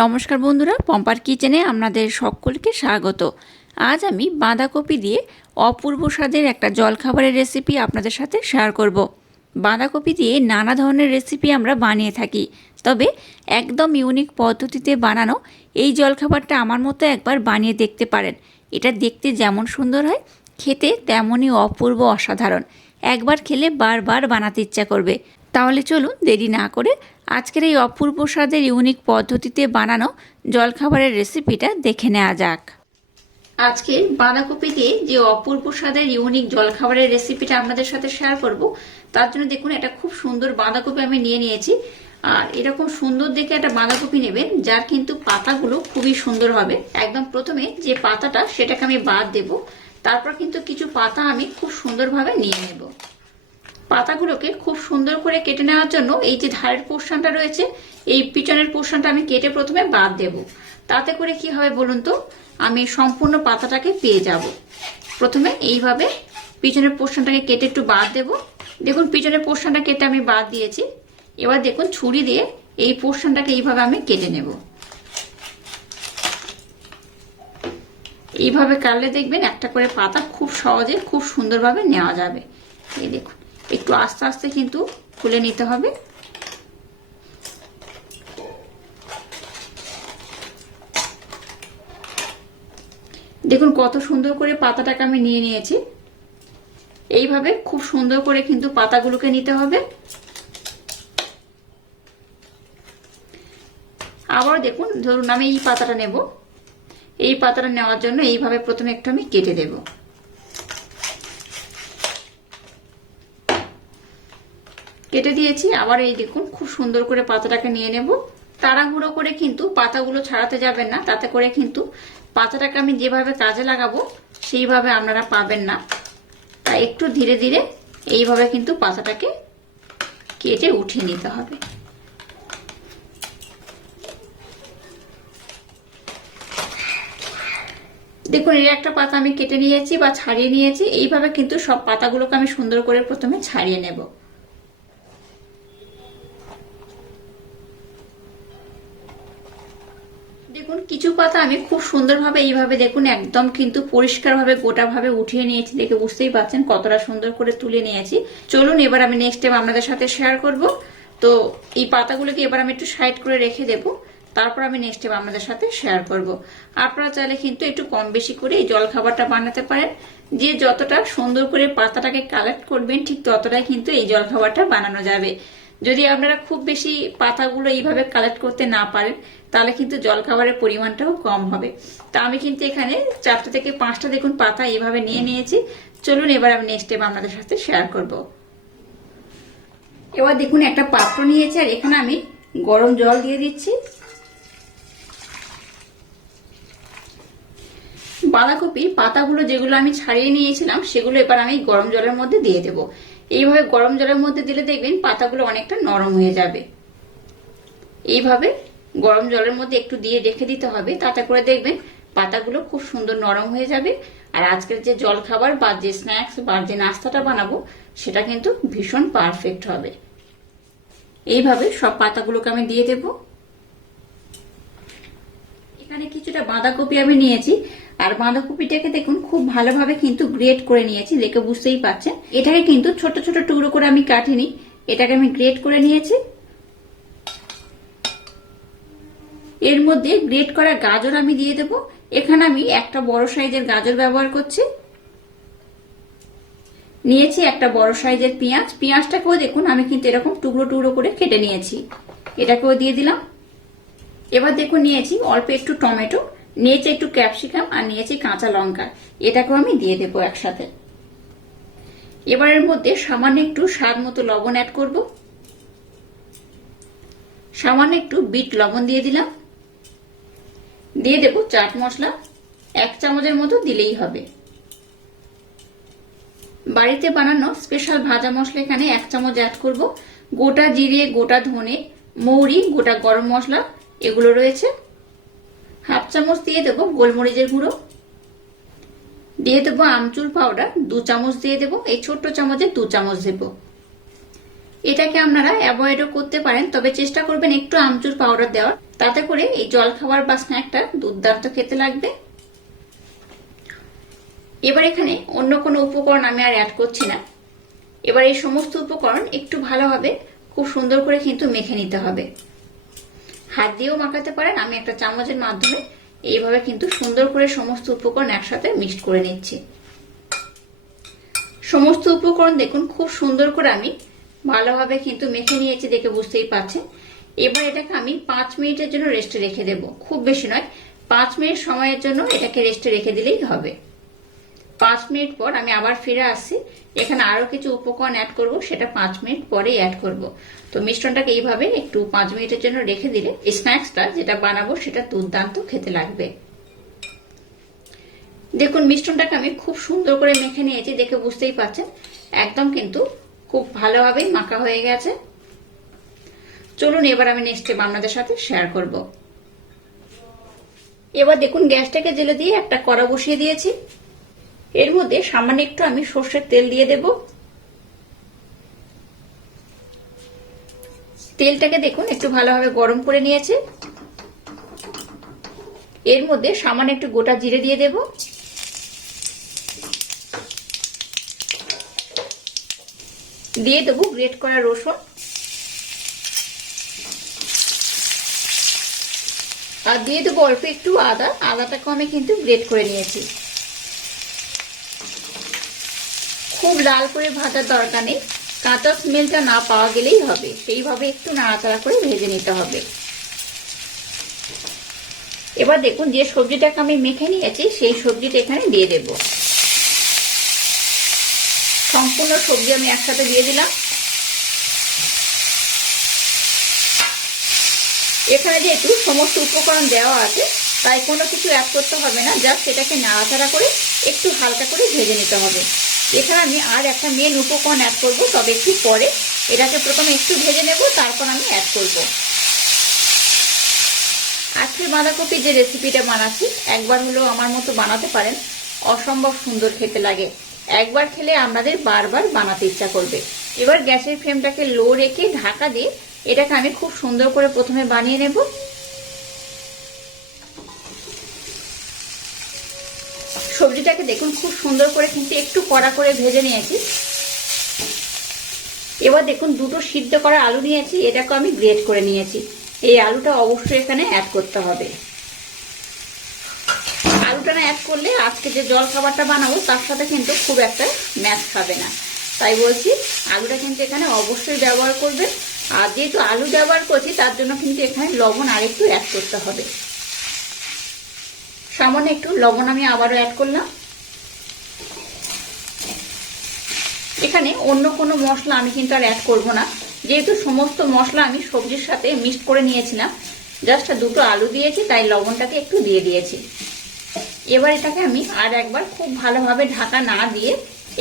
নমস্কার বন্ধুরা, পম্পার কিচেনে আপনাদের সকলকে স্বাগত। আজ আমি বাঁধাকপি দিয়ে অপূর্ব স্বাদের একটা জলখাবারের রেসিপি আপনাদের সাথে শেয়ার করব। বাঁধাকপি দিয়ে নানা ধরনের রেসিপি আমরা বানিয়ে থাকি, তবে একদম ইউনিক পদ্ধতিতে বানানো এই জলখাবারটা আমার মতো একবার বানিয়ে দেখতে পারেন। এটা দেখতে যেমন সুন্দর হয়, খেতে তেমনই অপূর্ব অসাধারণ। একবার খেলে বারবার বানাতে ইচ্ছা করবে। তাহলে চলুন দেরি না করে আজকের এই অপূর্ব স্বাদের ইউনিক পদ্ধতিতে বানানো জলখাবারের রেসিপিটা দেখে নেওয়া যাক। আজকে বাঁধাকপি দিয়ে যে অপূর্ব স্বাদের ইউনিক জলখাবারের রেসিপিটা আপনাদের সাথে শেয়ার করব, তার জন্য দেখুন এটা খুব সুন্দর বাঁধাকপি আমি নিয়ে নিয়েছি। আর এরকম সুন্দর দেখে একটা বাঁধাকপি নেবেন যার কিন্তু পাতাগুলো খুবই সুন্দর হবে। একদম প্রথমে যে পাতাটা সেটাকে আমি বাদ দেব, তারপর কিন্তু কিছু পাতা আমি খুব সুন্দরভাবে নিয়ে নেব। পাতাগুলোকে খুব সুন্দর করে কেটে নেওয়ার জন্য এই যে ধারের পোর্শনটা রয়েছে, এই পিছনের পোর্শনটা আমি কেটে প্রথমে বাদ দেব। তাতে করে কি হবে বলুন তো, আমি সম্পূর্ণ পাতাটাকে পেয়ে যাব। প্রথমে এইভাবে পিছনের পোর্শনটাকে কেটে একটু বাদ দেব। দেখুন পিছনের পোর্শনটা কেটে আমি বাদ দিয়েছি। এবার দেখুন ছুরি দিয়ে এই পোর্শনটাকে এইভাবে আমি কেটে নেব। এইভাবে কাটলে দেখবেন একটা করে পাতা খুব সহজে খুব সুন্দরভাবে নেওয়া যাবে। এই দেখুন একটু আস্তে আস্তে কিন্তু খুলে নিতে হবে। দেখুন কত সুন্দর করে পাতাটাকে আমি নিয়ে নিয়েছি। এইভাবে খুব সুন্দর করে কিন্তু পাতাগুলোকে নিতে হবে। আবার দেখুন ধরুন আমি এই পাতাটা নেব, এই পাতাটা নেওয়ার জন্য এইভাবে প্রথমে একটু আমি কেটে দেব। কেটে দিয়েছি। আবার এই দেখুন খুব সুন্দর করে পাতাটাকে নিয়ে নেব। তাড়াহুড়ো করে কিন্তু পাতাগুলো ছাড়াতে যাবেন না, তাতে করে কিন্তু পাতাটাকে আমি যেভাবে কাজে লাগাবো সেইভাবে আপনারা পাবেন না। তাই একটু ধীরে ধীরে এইভাবে কিন্তু পাতাটাকে কেটে উঠিয়ে নিতে হবে। দেখুন এই একটা পাতা আমি কেটে নিয়েছি বা ছাড়িয়ে নিয়েছি। এইভাবে কিন্তু সব পাতাগুলোকে আমি সুন্দর করে প্রথমে ছাড়িয়ে নেব। দেখুন কিছু পাতা আমি খুব সুন্দরভাবে এইভাবে দেখুন একদম কিন্তু পরিষ্কারভাবে গোটাভাবে উঠিয়ে নিয়েছি। দেখে বুঝতেই পারছেন কতটা সুন্দর করে তুলে নিয়েছি। চলুন এবার আমি নেক্সট স্টেপ আপনাদের সাথে শেয়ার করব। তো এই পাতাগুলোকে এবার আমি একটু সাইড করে রেখে দেব, তারপর আমি নেক্সট স্টেপ আপনাদের সাথে শেয়ার করব। আপনারা চাইলে কিন্তু একটু কম বেশি করে এই জলখাবারটা বানাতে পারেন। যে যতটা সুন্দর করে পাতাটাকে কালেক্ট করবেন ঠিক ততটাই কিন্তু এই জলখাবারটা বানানো যাবে। যদি আপনারা খুব বেশি পাতাগুলো এইভাবে কালেক্ট করতে না পারেন তাহলে কিন্তু জলখাবারের পরিমাণটাও কম হবে। তা আমি কিন্তু এখানে 4টা থেকে 5টা দেখুন পাতা এইভাবে নিয়ে নিয়েছি। চলুন এবার আমি নেক্সট স্টেপ আপনাদের সাথে শেয়ার করব। এবার দেখুন একটা পাত্র নিয়েছি আর এখানে আমি গরম জল দিয়ে দিচ্ছি। বাঁধাকপির পাতাগুলো যেগুলো আমি ছাড়িয়ে নিয়েছিলাম সেগুলো এবার আমি গরম জলের মধ্যে দিয়ে দেব। এইভাবে গরম জলের মধ্যে দিলে দেখবেন পাতাগুলো অনেকটা নরম হয়ে যাবে। এইভাবে গরম জলের মধ্যে একটু দিয়ে রেখে দিতে হবে, তাতে করে দেখবেন পাতাগুলো খুব সুন্দর নরম হয়ে যাবে। আর আজকের যে জলখাবার বা যে স্ন্যাক্স বা যে নাস্তাটা বানাবো সেটা কিন্তু ভীষণ পারফেক্ট হবে। এইভাবে সব পাতাগুলোকে আমি দিয়ে দেব। এখানে কিছুটা বাঁধাকপি আমি নিয়েছি আর বাঁধাকপিটাকে দেখুন খুব ভালোভাবে কিন্তু গ্রেট করে নিয়েছি। দেখে বুঝতেই পারছেন এটাকে কিন্তু ছোট ছোট টুকরো করে আমি কাটিনি, এটাকে আমি গ্রেট করে নিয়েছি। এর মধ্যে গ্রেট করা গাজর আমি দিয়ে দেব। এখানে আমি একটা বড় সাইজের গাজর ব্যবহার করছি। নিয়েছি একটা বড় সাইজের পেঁয়াজ। পেঁয়াজটাকেও দেখুন আমি কিন্তু এরকম টুকরো টুকরো করে কেটে নিয়েছি, এটাকেও দিয়ে দিলাম। এবার দেখুন নিয়েছি অল্প একটু টমেটো, নিয়েছি একটু ক্যাপসিকাম আর নিয়েছি কাঁচা লঙ্কা, এটাকেও আমি দিয়ে দেবো একসাথে। এবার এর মধ্যে সামান্য একটু স্বাদ মতো লবণ অ্যাড করব। সামান্য একটু বিট লবণ দিয়ে দিলাম। দিয়ে দেব চাট মশলা 1 চামচের মতো দিলেই হবে। বাড়িতে বানানো স্পেশাল ভাজা মশলা এখানে 1 চামচ অ্যাড করব। গোটা জিরে, গোটা ধনে, মৌরি, গোটা গরম মশলা এগুলো রয়েছে। 1/2 চামচ দিয়ে দেব গোলমরিচের গুঁড়ো। দিয়ে দেবো আমচুর পাউডার 2 চামচ দিয়ে দেবো। এই ছোট্ট চামচে 2 চামচ দেব। এটাকে আপনারা অ্যাভয়েডও করতে পারেন, তবে চেষ্টা করবেন একটু আমচুর পাউডার দেওয়ার, তাতে করে এই জলখাবার বা স্ন্যাকটা দুর্দান্ত খেতে লাগবে। এবার এখানে অন্য কোনো উপকরণ আমি আর অ্যাড করছি না। এবার এই সমস্ত উপকরণ একটু ভালোভাবে খুব সুন্দর করে কিন্তু মেখে নিতে হবে। হাত দিয়েও মাখাতে পারেন, আমি একটা চামচের মাধ্যমে এইভাবে কিন্তু সুন্দর করে সমস্ত উপকরণ একসাথে মিক্সড করে নিচ্ছি। সমস্ত উপকরণ দেখুন খুব সুন্দর করে আমি ভালোভাবে কিন্তু মেখে নিয়েছি, দেখে বুঝতেই পারছেন। এবার এটাকে আমি 5 মিনিটের জন্য রেস্টে রেখে দেব, খুব বেশি নয়, 5 মিনিট সময়ের জন্য এটাকে রেস্টে রেখে দিলেই হবে। 5 মিনিট পর আমি আবার ফিরে আসছি। এখানে আরো কিছু উপকরণ অ্যাড করব, সেটা 5 মিনিট পরেই অ্যাড করব। তো মিশ্রণটাকে এইভাবে একটু 5 মিনিটের জন্য রেখে দিলে স্ন্যাক্সটা যেটা বানাবো সেটা দুর্দান্ত খেতে লাগবে। দেখুন মিশ্রণটাকে আমি খুব সুন্দর করে মেখে নিয়েছি, দেখে বুঝতেই পারছেন একদম কিন্তু খুব ভালোভাবেই মাখা হয়ে গেছে। চলুন এবার আমি নেক্সট স্টেপ আপনাদের সাথে শেয়ার করব। এবার দেখুন গ্যাসটাকে জেলে দিয়ে একটা কড়া বসিয়ে দিয়েছি। এর মধ্যে সামান্য একটু আমি সর্ষের তেল দিয়ে দেব। তেলটাকে দেখুন একটু ভালোভাবে গরম করে নিয়েছে। এর মধ্যে সামান্য একটু গোটা জিরে দিয়ে দেব। দিয়ে দেবো গ্রেট করা রসুন আর দিয়ে দেবো অল্প একটু আদা। আদাটাকে আমি কিন্তু গ্রেট করে নিয়েছি। খুব লাল করে ভাজার দরকার নেই, কাঁচা স্মেলটা না পাওয়া গেলেই হবে, সেইভাবে একটু নাড়াচাড়া করে ভেজে নিতে হবে। এবার দেখুন যে সবজিটাকে আমি মেখে নিয়েছি সেই সবজিটা এখানে দিয়ে দেব। সম্পূর্ণ সবজি আমি একসাথে দিয়ে দিলাম। এখানে যেহেতু সমস্ত উপকরণ দেওয়া আছে তাই কোনো কিছু অ্যাড করতে হবে না, জাস্ট এটাকে নাড়াচাড়া করে একটু হালকা করে ভেজে নিতে হবে। এখানে আমি আর একটা মেন উপকরণ অ্যাড করব, তবে একটু পরে। এটাকে প্রথমে একটু ভেজে নেব, তারপর আমি অ্যাড করব। আজকে বাঁধাকপি যে রেসিপিটা বানাচ্ছি একবার হলেও আমার মতো বানাতে পারেন, অসম্ভব সুন্দর খেতে লাগে। একবার খেলে আপনাদের বারবার বানাতে ইচ্ছা করবে। এবার গ্যাসের ফ্লেমটাকে লো রেখে ঢাকা দিয়ে এটাকে আমি খুব সুন্দর করে প্রথমে বানিয়ে নেব। সবজিটাকে দেখুন খুব সুন্দর করে কিন্তু একটু কড়া করে ভেজে নিয়েছি। এবার দেখুন দুটো সিদ্ধ করা আলু নিয়েছি, এটাকে আমি গ্রেট করে নিয়েছি। এই আলুটা অবশ্যই এখানে অ্যাড করতে হবে। আলুটা না অ্যাড করলে আজকে যে জল খাবারটা বানাবো তার সাথে কিন্তু খুব একটা ম্যাচ খাবে না, তাই বলছি আলুটা কিন্তু এখানে অবশ্যই ব্যবহার করবেন। আর যেহেতু আলু ব্যবহার করছি তার জন্য কিন্তু এখানে লবণ আরেকটু অ্যাড করতে হবে। সামান্য একটু লবণ আমি আবারও অ্যাড করলাম। এখানে অন্য কোনো মশলা আমি কিন্তু আর অ্যাড করব না, যেহেতু সমস্ত মশলা আমি সবজির সাথে মিক্সড করে নিয়েছিলাম। জাস্ট দুটো আলু দিয়েছি তাই লবণটাকে একটু দিয়ে দিয়েছি। এবার এটাকে আমি আর একবার খুব ভালোভাবে ঢাকা না দিয়ে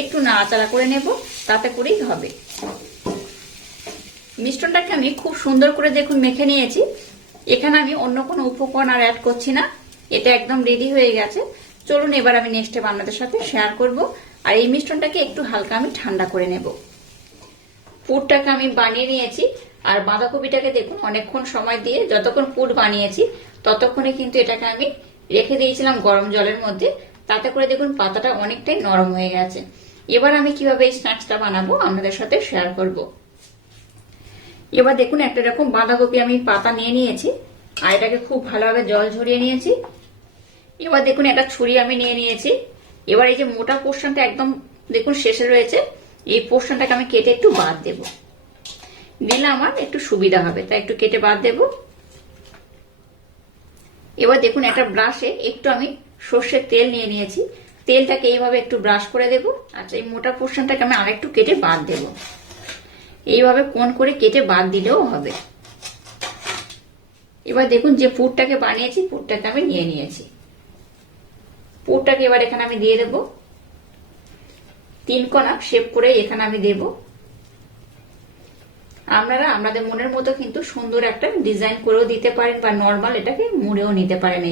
একটু নাড়াচাড়া করে নেব, তাতে করেই হবে। মিশ্রণটাকে আমি খুব সুন্দর করে দেখুন মেখে নিয়েছি। এখানে আমি অন্য কোনো উপকরণ আর অ্যাড করছি না, এটা একদম রেডি হয়ে গেছে। চলুন এবার আমি নেক্সট স্টেপ আপনাদের সাথে শেয়ার করব। আর এই মিশ্রণটাকে একটু হালকা আমি ঠান্ডা করে নেব। পুরটাকে আমি বানিয়ে নিয়েছি আর বাঁধাকপিটাকে দেখুন অনেকক্ষণ সময় দিয়ে যতক্ষণ পুর বানিয়েছি ততক্ষণে কিন্তু এটাকে আমি রেখে দিয়েছিলাম গরম জলের মধ্যে, তাতে করে দেখুন পাতাটা অনেকটাই নরম হয়ে গেছে। এবার আমি কিভাবে এই স্ন্যাক্সটা বানাবো আপনাদের সাথে শেয়ার করব। এবার দেখুন একটা এরকম বাঁধাকপি আমি পাতা নিয়ে নিয়েছি আর এটাকে খুব ভালোভাবে জল ঝরিয়ে নিয়েছি। এবার দেখুন একটা ছুরি আমি নিয়ে নিয়েছি। এবার এই যে মোটা পোর্শনটা একদম দেখুন শেষে রয়েছে, এই পোর্শনটাকে আমি কেটে একটু বাদ দেব, দিলে আমার একটু সুবিধা হবে, তাই একটু কেটে বাদ দেব। এবার দেখুন একটা ব্রাশে একটু আমি সর্ষের তেল নিয়ে নিয়েছি, তেলটাকে এইভাবে একটু ব্রাশ করে দেব। আচ্ছা এই মোটা পোর্শনটাকে আমি আরেকটু কেটে বাদ দেব, এইভাবে কোণ করে কেটে বাদ দিলেও হবে। এবার দেখুন যে পুরটাকে বানিয়েছি পুরটাকে আমি নিয়ে নিয়েছি। পুরটাকে এবার এখানে আমি দিয়ে দেব, 3 কোণা শেপ করে এখানে আমি দেব। আপনারা আপনাদের মনের মতো কিন্তু সুন্দর একটা ডিজাইন করেও দিতে পারেন বা নর্মাল এটাকে মুড়েও নিতে পারেন।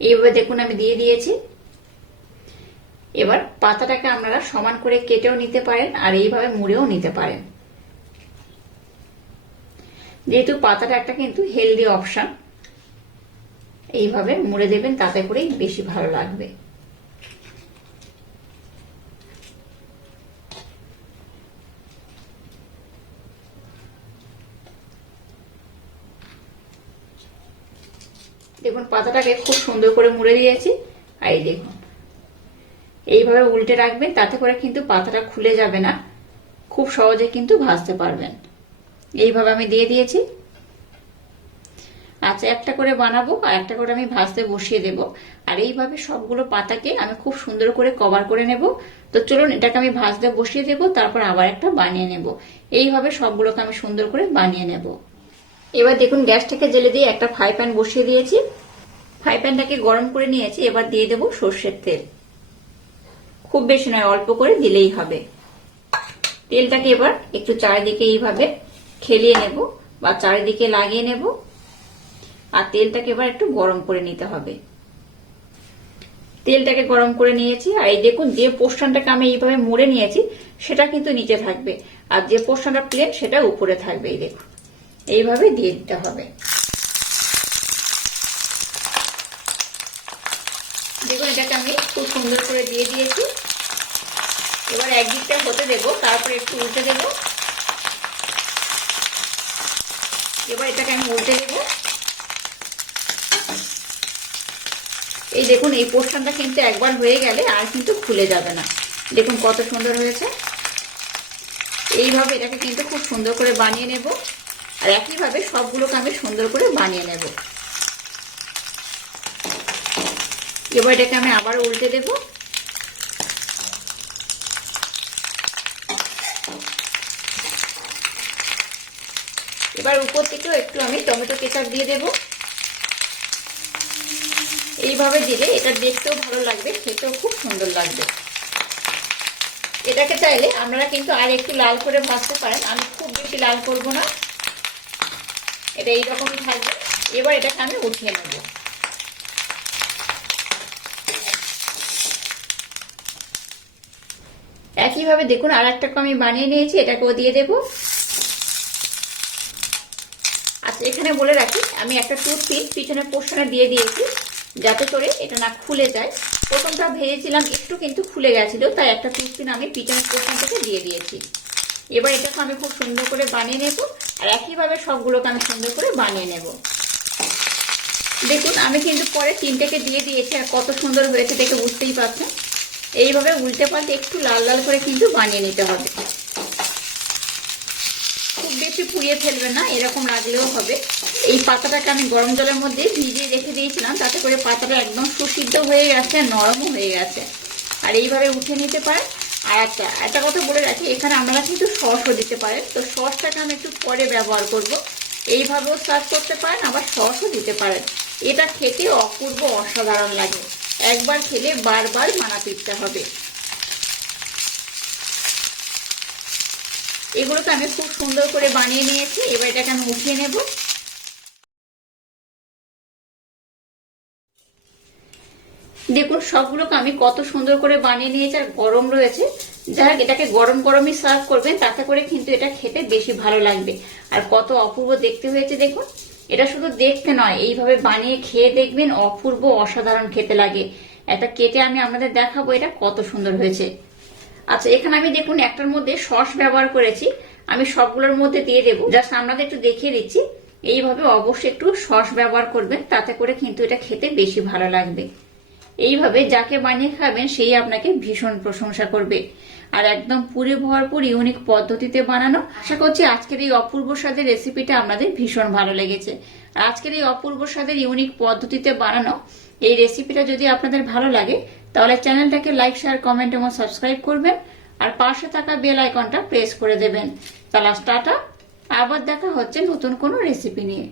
এইভাবে দেখুন আমি দিয়ে দিয়েছি। এবার পাতাটাকে আপনারা সমান করে কেটেও নিতে পারেন আর এইভাবে মুড়েও নিতে পারেন। যেহেতু পাতাটা একটা কিন্তু হেলদি অপশন, এইভাবে মুড়ে দেবেন, তাতে করেই বেশি ভালো লাগবে। দেখুন পাতাটাকে খুব সুন্দর করে মুড়ে দিয়েছি। আর এই দেখুন এইভাবে উল্টে রাখবেন, তাতে করে কিন্তু পাতাটা খুলে যাবে না, খুব সহজে কিন্তু ভাজতে পারবেন। এইভাবে আমি দিয়ে দিয়েছি। আচ্ছা, একটা করে বানাবো আর একটা করে আমি ভাজতে বসিয়ে দেব। আর এইভাবে সবগুলো পাতাকে আমি খুব সুন্দর করে কভার করে নেব। তো চলুন এটাকে আমি ভাজতে বসিয়ে দেব, তারপর আবার একটা বানিয়ে নেব। এইভাবে সবগুলোকে আমি সুন্দর করে বানিয়ে নেব। এবার দেখুন গ্যাসটাকে জ্বেলে দিয়ে একটা ফ্রাই প্যান বসিয়ে দিয়েছি। ফ্রাই প্যানটাকে গরম করে নিয়েছি। এবার দিয়ে দেব সর্ষের তেল। খুব বেশি নয়, অল্প করে দিলেই হবে। তেলটাকে এবার একটু চারিদিকে এইভাবে খেলিয়ে নেব বা চারিদিকে লাগিয়ে নেব। আর তেলটাকে এবার একটু গরম করে নিতে হবে। তেলটাকে গরম করে নিয়েছি। আর এই দেখুন যে পোর্শনটাকে আমি এইভাবে মুড়ে নিয়েছি সেটা কিন্তু নিচে থাকবে, আর যে পোর্শনটা প্লেন সেটা উপরে থাকবে। এই দেখুন এইভাবে দিয়ে দিতে হবে। দেখুন এটাকে আমি খুব সুন্দর করে দিয়ে দিয়েছি। এবার একদিকটা হতে দেব, তারপরে একটু উল্টে দেব। এবার এটাকে আমি উল্টে দেব। এই দেখুন এই পোর্শনটা কিন্তু একবার হয়ে গেলে আর কিন্তু খুলে যাবে না। দেখুন কত সুন্দর হয়েছে। এইভাবে এটাকে কিন্তু খুব সুন্দর করে বানিয়ে নেব। আর একইভাবে সবগুলোকে আমি সুন্দর করে বানিয়ে নেব। এবার এটাকে আমি আবার উল্টে দেব। এবার উপর থেকেও একটু আমি টমেটো কেচাপ দিয়ে দেব। এইভাবে দিলে এটা দেখতেও ভালো লাগবে, খেতেও খুব সুন্দর লাগবে। এটাকে চাইলে আপনারা কিন্তু আর একটু লাল করে ভাজতে পারেন। আমি খুব বেশি লাল করব না, এটা এইরকমই থাকবে। এবার এটাকে আমি উঠিয়ে নেব। একইভাবে দেখুন আর একটাকে আমি বানিয়ে নিয়েছি, এটাকেও দিয়ে দেব। আচ্ছা, এখানে বলে রাখি আমি একটা টুথপিক পিছনের পোর্শনে দিয়ে দিয়েছি, যাতে করে এটা না খুলে যায়। প্রথমটা ভেজেছিলাম একটু কিন্তু খুলে গেছিল, তাই একটা টুথপিক আমি পিছনের পোর্শন থেকে দিয়ে দিয়েছি। এবার এটাকে আমি খুব সুন্দর করে বানিয়ে নেব। আর একইভাবে সবগুলোকে আমি সুন্দর করে বানিয়ে নেব। দেখুন আমি কিন্তু পরে তিনটেকে দিয়ে দিয়েছি, আর কত সুন্দর হয়েছে দেখে বুঝতেই পারছেন। এইভাবে উল্টে পাল্টে একটু লাল লাল করে কিন্তু বানিয়ে নিতে হবে। খুব বেশি পুড়িয়ে ফেলবেন না, এরকম রাখলেও হবে। এই পাতাটাকে আমি গরম জলের মধ্যে ভিজিয়ে রেখে দিয়েছিলাম, তাতে করে পাতাটা একদম সুসিদ্ধ হয়ে গেছে, নরমও হয়ে গেছে। আর এইভাবে উঠে নিতে পারেন। আর একটা কথা বলে রাখি, এখানে আপনারা কিন্তু সসও দিতে পারেন। তো সসটাকে আমি একটু পরে ব্যবহার করব। এইভাবেও সার্ভ করতে পারেন, আবার সসও দিতে পারেন। এটা খেতে অপূর্ব অসাধারণ লাগে। একবার খেলে বারবার বানাতে ইচ্ছা হবে। এগুলোকে আমি খুব সুন্দর করে বানিয়ে নিয়েছি। এবার এটাকে আমি উঠিয়ে নেব। দেখুন সবগুলোকে আমি কত সুন্দর করে বানিয়ে নিয়েছি, আর গরম রয়েছে। যাই হোক, এটাকে গরম গরমই সার্ভ করবেন, তাতে করে কিন্তু এটা খেতে বেশি ভালো লাগবে। আর কত অপূর্ব দেখতে হয়েছে দেখুন। এটা শুধু দেখতে নয়, এইভাবে বানিয়ে খেয়ে দেখবেন, অপূর্ব অসাধারণ খেতে লাগে। এটা কেটে আমি আপনাদের দেখাবো এটা কত সুন্দর হয়েছে। আচ্ছা, এখানে আমি দেখুন একটার মধ্যে সস ব্যবহার করেছি, আমি সবগুলোর মধ্যে দিয়ে দেবো। জাস্ট আপনাদের একটু দেখিয়ে দিচ্ছি। এইভাবে অবশ্যই একটু সস ব্যবহার করবেন, তাতে করে কিন্তু এটা খেতে বেশি ভালো লাগবে। এইভাবে যাকে বানিয়ে খাবেন সেই আপনাকে ভীষণ প্রশংসা করবে। আর একদম পুরে ভরপুর ইউনিক পদ্ধতিতে বানানো। আশা করছি আজকের এই অপূর্ব স্বাদের রেসিপিটা আপনাদের ভীষণ ভালো লেগেছে। আর আজকের এই অপূর্ব স্বাদের ইউনিক পদ্ধতিতে বানানো এই রেসিপিটা যদি আপনাদের ভালো লাগে, তাহলে চ্যানেলটাকে লাইক, শেয়ার, কমেন্ট এবং সাবস্ক্রাইব করবেন। আর পাশে থাকা বেল আইকনটা প্রেস করে দেবেন। তাহলে টাটা, আবার দেখা হচ্ছে নতুন কোনো রেসিপি নিয়ে।